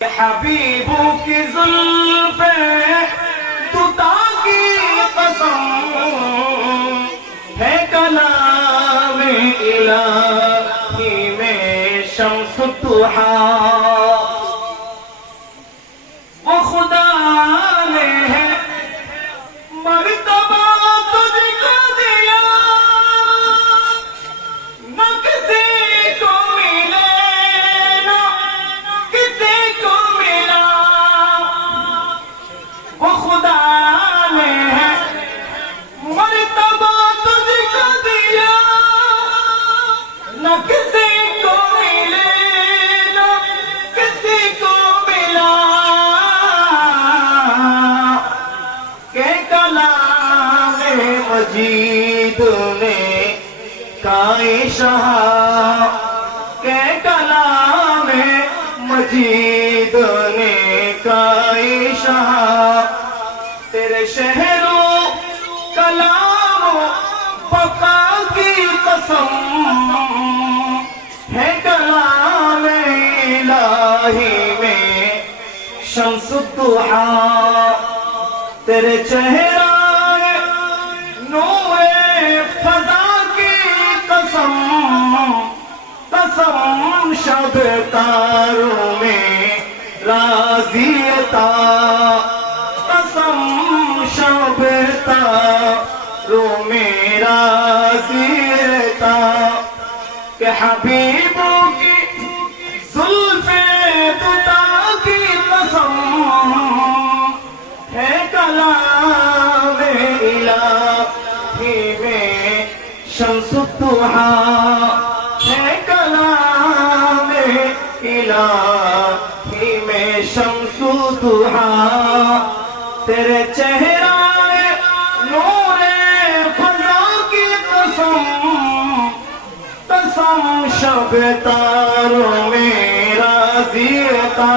حبیبوں کی زلفیں توتا کی قسم ہے کلام الہی میں شمس الضحیٰ وہ خدا نے ہے مرتبہ تجھ کو دیا نہ کسی کو ملے نہ کسی کو ملا وہ خدا نے ہے مرتبہ تجھ کو دیا نہ کسی کو ملے نہ کسی کو ملا کہ کلام مجید نے کائے شہا کہ کلام مجید نے کائے شہا تیرے شہر و کلام و بقا کی قسم ہے کلام الہی میں شمس الضحیٰ تیرے چہرہ نور فضا کی قسم قسم شب تاروں میں رازیتا قسم شب تاروں میں رازیتا کہ حبیبوں کی زلفیں توتا کی قسم ہے کلام الہی میں شمس الضحیٰ ہے کلام الہی میں شمس الضحیٰ تیرے چہرہ نور فضا کی قسم قسم شب تاروں میں رازیتا